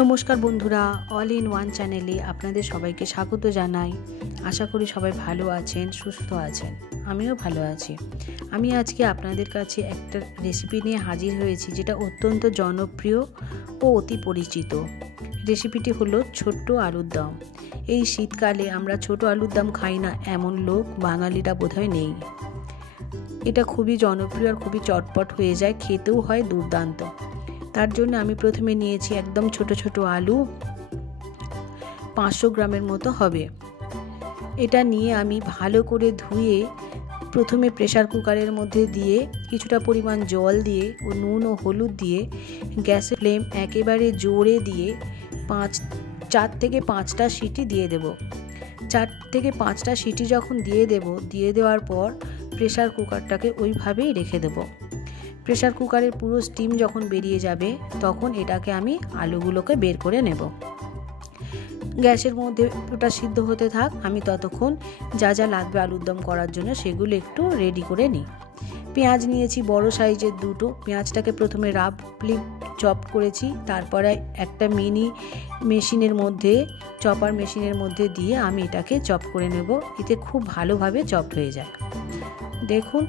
নমস্কার বন্ধুরা, all in one চ্যানেলে আপনাদের সবাইকে স্বাগত জানাই। আশা করি সবাই ভালো আছেন, সুস্থ আছেন। আমিও ভালো আছি। আমি আজকে আপনাদের কাছে একটা রেসিপি নিয়ে হাজির হয়েছি, যেটা অত্যন্ত জনপ্রিয় ও অতি পরিচিত। রেসিপিটি হলো ছোট্ট আলুর দম। এই শীতকালে আমরা ছোট আলুর দম খাই না এমন লোক বাঙালিরা বোধহয় নেই। এটা খুবই জনপ্রিয় আর খুবই চটপট হয়ে যায়, খেতেও হয় দুর্দান্ত। তার জন্য আমি প্রথমে নিয়েছি একদম ছোট ছোট আলু, 500 গ্রামের মতো হবে। এটা নিয়ে আমি ভালো করে ধুয়ে প্রথমে প্রেসার কুকারের মধ্যে দিয়ে কিছুটা পরিমাণ জল দিয়ে ও নুন ও হলুদ দিয়ে গ্যাসের ফ্লেম একেবারে জোরে দিয়ে 4 থেকে 5টা সিটি দিয়ে দেব। 4 থেকে 5টা সিটি যখন দিয়ে দেওয়ার পর প্রেসার কুকারটাকে ওইভাবেই রেখে দেব। প্রেসার কুকারের পুরো স্টিম যখন বেরিয়ে যাবে তখন এটাকে আমি আলুগুলোকে বের করে নেব। গ্যাসের মধ্যে ওটা সিদ্ধ হতে থাক, আমি ততক্ষণ যা যা লাগবে আলুর দম করার জন্য সেগুলো একটু রেডি করে নিই। পেঁয়াজ নিয়েছি বড় সাইজের 2টো। পেঁয়াজটাকে প্রথমে রাফলি চপ করেছি, তারপরে একটা মিনি চপার মেশিনের মধ্যে দিয়ে আমি এটাকে চপ করে নেব। এতে খুব ভালোভাবে চপ হয়ে যায়। দেখুন,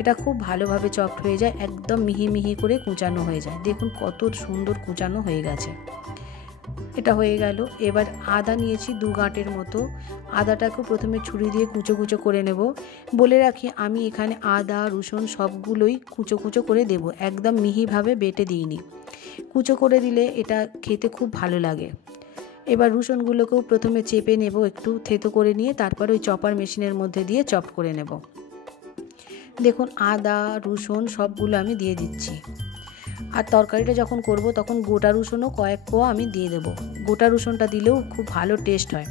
এটা খুব ভালোভাবে চপড হয়ে যায়, একদম মিহি মিহি করে কুচানো হয়ে যায়। দেখুন কত সুন্দর কুচানো হয়ে গেছে। এটা হয়ে গেল। এবার আদা নিয়েছি 2 গাঁটের মতো। আদাটাকে প্রথমে ছুরি দিয়ে কুচো কুচো করে নেব। বলে রাখি, আমি এখানে আদা রসুন সবগুলোই কুচো কুচো করে দেব, একদম মিহিভাবে বেটে দিইনি। কুচো করে দিলে এটা খেতে খুব ভালো লাগে। এবার রসুনগুলোকেও প্রথমে চেপে নেব, একটু থেতো করে নিয়ে তারপরে ওই চপার মেশিনের মধ্যে দিয়ে চপ করে নেব। দেখুন, আদা রসুন সবগুলো আমি দিয়ে দিচ্ছি। আর তরকারিটা যখন করব তখন গোটা রসুনও কয়েক কোয়া আমি দিয়ে দেব। গোটা রসুনটা দিলেও খুব ভালো টেস্ট হয়।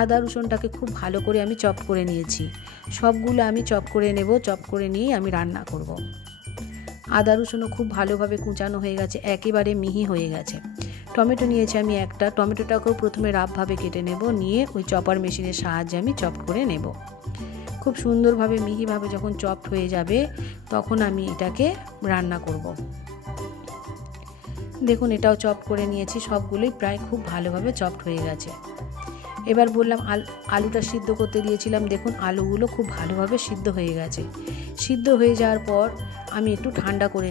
আদা রসুনটাকে খুব ভালো করে আমি চপ করে নিয়েছি। সবগুলো আমি চপ করে নেব। চপ করে নিয়েই আমি রান্না করব। আদা রসুনও খুব ভালোভাবে কুচানো হয়ে গেছে, একেবারে মিহি হয়ে গেছে। টমেটো নিয়েছি আমি একটা। টমেটোটাকেও প্রথমে রাফভাবে কেটে নেব, নিয়ে ওই চপার মেশিনের সাহায্যে আমি চপ করে নেব। খুব সুন্দরভাবে মিহিভাবে যখন চপড হয়ে যাবে তখন আমি এটাকে রান্না করব। দেখুন, এটাও চপ করে নিয়েছি। সবগুলোই প্রায় খুব ভালোভাবে চপড হয়ে গেছে। এবার বললাম আলুটা সিদ্ধ করতে দিয়েছিলাম। দেখুন, আলুগুলো খুব ভালোভাবে সিদ্ধ হয়ে গেছে। সিদ্ধ হয়ে যাওয়ার পর আমি একটু ঠান্ডা করে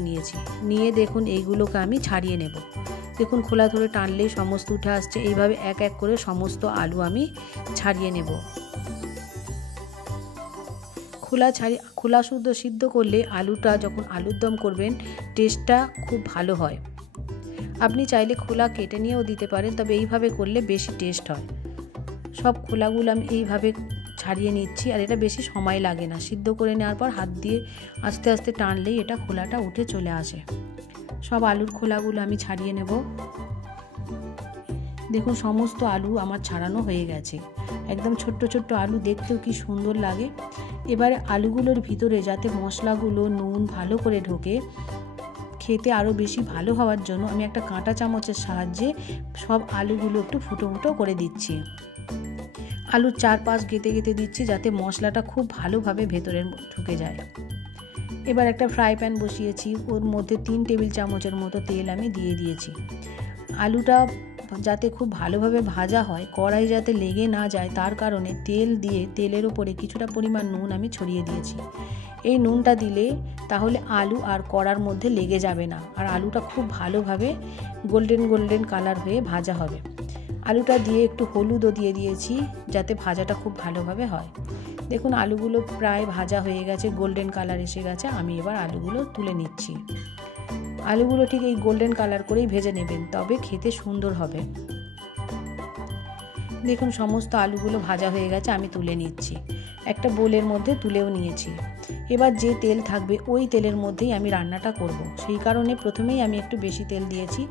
নিয়ে দেখুন এইগুলোকে আমি ছাড়িয়ে নেব। দেখুন, খোলা ধরে টানলেই সমস্ত উঠে আসছে। এইভাবে এক এক করে সমস্ত আলু আমি ছাড়িয়ে নেব। খোলা শুদ্ধ সিদ্ধ করলে আলুটা যখন আলুর দম করবেন টেস্টটা খুব ভালো হয়। আপনি চাইলে খোলা কেটে নিয়েও দিতে পারেন, তবে এইভাবে করলে বেশি টেস্ট হয়। সব খোলাগুলো আমি এইভাবে ছাড়িয়ে নিচ্ছি। আর এটা বেশি সময় লাগে না। সিদ্ধ করে নেওয়ার পর হাত দিয়ে আস্তে আস্তে টানলেই এটা খোলাটা উঠে চলে আসে। সব আলুর খোলাগুলো আমি ছাড়িয়ে নেব। দেখুন, সমস্ত আলু আমার ছাড়ানো হয়ে গেছে। একদম ছোট্ট ছোট্ট আলু, দেখতেও কি সুন্দর লাগে। এবারে আলুগুলোর ভিতরে যাতে মশলাগুলো নুন ভালো করে ঢোকে, খেতে আরও বেশি ভালো হওয়ার জন্য আমি একটা কাঁটা চামচের সাহায্যে সব আলুগুলো একটু ফুটো ফুটো করে দিচ্ছি। আলুর চারপাশ গেঁথে গেঁথে দিচ্ছি যাতে মশলাটা খুব ভালোভাবে ভেতরে ঢুকে যায়। এবার একটা ফ্রাই প্যান বসিয়েছি, ওর মধ্যে 3 টেবিল চামচের মতো তেল আমি দিয়ে দিয়েছি। আলুটা যাতে খুব ভালোভাবে ভাজা হয়, কড়াই যাতে লেগে না যায় তার কারণে তেলের ওপরে কিছুটা পরিমাণ নুন আমি ছড়িয়ে দিয়েছি। এই নুনটা দিলে তাহলে আলু আর কড়ার মধ্যে লেগে যাবে না, আর আলুটা খুব ভালোভাবে গোল্ডেন কালার হয়ে ভাজা হবে। আলুটা দিয়ে একটু হলুদও দিয়ে দিয়েছি যাতে ভাজাটা খুব ভালোভাবে হয়। দেখুন, আলুগুলো প্রায় ভাজা হয়ে গেছে, গোল্ডেন কালার এসে গেছে। আমি এবার আলুগুলো তুলে নিচ্ছি। আলুগুলো ঠিক এই গোল্ডেন কালার করেই ভেজে নেবেন, তবে খেতে সুন্দর হবে। দেখুন, সমস্ত আলুগুলো ভাজা হয়ে গেছে, আমি তুলে নিচ্ছি। একটা বোলের মধ্যে তুলেও নিয়েছি। এবার যে তেল থাকবে ওই তেলের মধ্যেই আমি রান্নাটা করব। সেই কারণে প্রথমেই আমি একটু বেশি তেল দিয়েছি।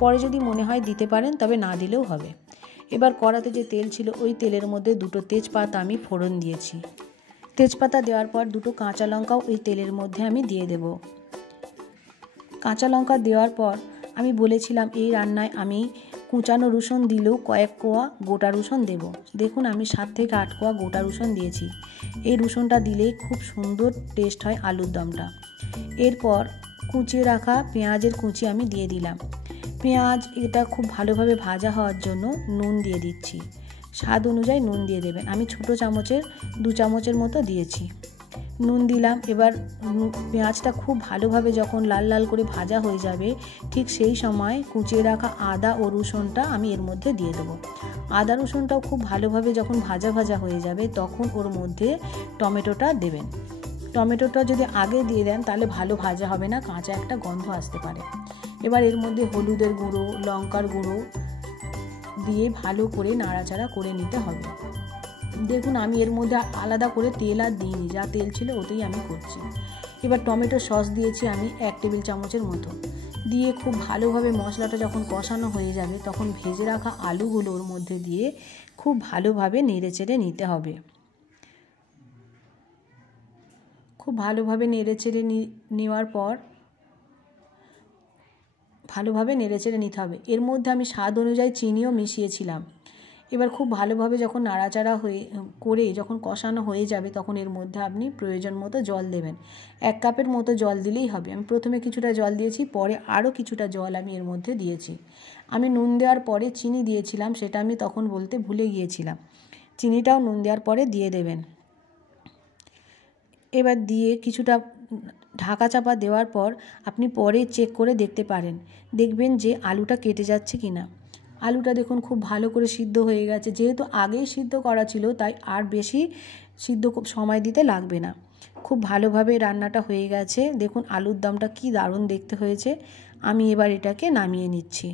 পরে যদি মনে হয় দিতে পারেন, তবে না দিলেও হবে। এবার কড়াতে যে তেল ছিল ওই তেলের মধ্যে 2টো তেজপাতা আমি ফোড়ন দিয়েছি। তেজপাতা দেওয়ার পর 2টো কাঁচা লঙ্কাও ওই তেলের মধ্যে আমি দিয়ে দেব। কাঁচা লঙ্কা দেওয়ার পর আমি বলেছিলাম এই রান্নায় আমি কুচানো রসুন দিলেও কয়েক কোয়া গোটা রসুন দেব। দেখুন, আমি 7 থেকে 8 কোয়া গোটা রসুন দিয়েছি। এই রসুনটা দিলে খুব সুন্দর টেস্ট হয় আলুর দমটা। এরপর কুচিয়ে রাখা পেঁয়াজের কুচি আমি দিয়ে দিলাম। পেঁয়াজ এটা খুব ভালোভাবে ভাজা হওয়ার জন্য নুন দিয়ে দিচ্ছি। স্বাদ অনুযায়ী নুন দিয়ে দেবেন। আমি ছোটো চামচের 2 চামচের মতো দিয়েছি নুন দিলাম। এবার পেঁয়াজটা খুব ভালোভাবে যখন লাল লাল করে ভাজা হয়ে যাবে, ঠিক সেই সময় কুচিয়ে রাখা আদা ও রসুনটা আমি এর মধ্যে দিয়ে দেবো। আদা রসুনটাও খুব ভালোভাবে যখন ভাজা ভাজা হয়ে যাবে, তখন ওর মধ্যে টমেটোটা দেবেন। টমেটোটা যদি আগে দিয়ে দেন তাহলে ভালো ভাজা হবে না, কাঁচা একটা গন্ধ আসতে পারে। এবার এর মধ্যে হলুদের গুঁড়ো, লঙ্কার গুঁড়ো দিয়ে ভালো করে নাড়াচাড়া করে নিতে হবে। দেখুন আমি এর মধ্যে আলাদা করে তেল আর দিইনি, যা তেল ছিল ওতেই আমি করছি। এবার টমেটো সস দিয়েছি আমি 1 টেবিল চামচের মতো, দিয়ে খুব ভালোভাবে মশলাটা যখন কষানো হয়ে যাবে, তখন ভেজে রাখা আলুগুলো ওর মধ্যে দিয়ে খুব ভালোভাবে নেড়েচেড়ে নিতে হবে। খুব ভালোভাবে নেড়েচেড়ে নেওয়ার পর ভালোভাবে নেড়েচেড়ে নিতে হবে। এর মধ্যে আমি স্বাদ অনুযায়ী চিনিও মিশিয়েছিলাম। এবার খুব ভালোভাবে যখন নাড়াচাড়া করে যখন কষানো হয়ে যাবে, তখন এর মধ্যে আপনি প্রয়োজন মতো জল দেবেন। 1 কাপের মতো জল দিলেই হবে। আমি প্রথমে কিছুটা জল দিয়েছি, পরে আরও কিছুটা জল আমি এর মধ্যে দিয়েছি। আমি নুন দেওয়ার পরে চিনি দিয়েছিলাম, সেটা আমি তখন বলতে ভুলে গিয়েছিলাম। চিনিটাও নুন দেওয়ার পরে দিয়ে দেবেন। এবার দিয়ে কিছুটা ঢাকা চাপা দেওয়ার পর আপনি পরে চেক করে দেখতে পারেন, দেখবেন যে আলুটা কেটে যাচ্ছে কি না। আলুটা দেখুন খুব ভালো করে সিদ্ধ হয়ে গেছে। যেহেতু আগেই সিদ্ধ করা ছিল, তাই আর বেশি সিদ্ধ সময় দিতে লাগবে না। খুব ভালোভাবে রান্নাটা হয়ে গেছে। দেখুন আলুর দমটা কি দারুণ দেখতে হয়েছে। আমি এবার এটাকে নামিয়ে নিচ্ছি।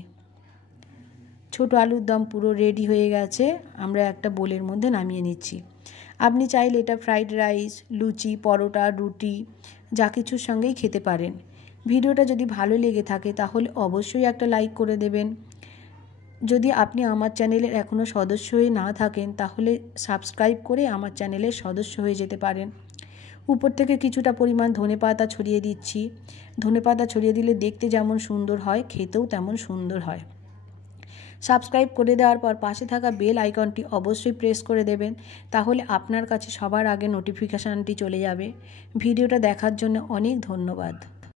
ছোট আলুর দম পুরো রেডি হয়ে গেছে। আমরা একটা বোলের মধ্যে নামিয়ে নিচ্ছি। আপনি চাইলে এটা ফ্রাইড রাইস, লুচি, পরোটা, রুটি যা কিছুর সঙ্গেই খেতে পারেন। ভিডিওটা যদি ভালো লেগে থাকে তাহলে অবশ্যই একটা লাইক করে দেবেন। যদি আপনি আমার চ্যানেলের এখনও সদস্য হয়ে না থাকেন, তাহলে সাবস্ক্রাইব করে আমার চ্যানেলের সদস্য হয়ে যেতে পারেন। উপর থেকে কিছুটা পরিমাণ ধনেপাতা ছড়িয়ে দিচ্ছি। ধনেপাতা ছড়িয়ে দিলে দেখতে যেমন সুন্দর হয়, খেতেও তেমন সুন্দর হয়। সাবস্ক্রাইব করে দেওয়ার পর পাশে থাকা বেল আইকনটি অবশ্যই প্রেস করে দেবেন, তাহলে আপনার কাছে সবার আগে নোটিফিকেশানটি চলে যাবে। ভিডিওটা দেখার জন্য অনেক ধন্যবাদ।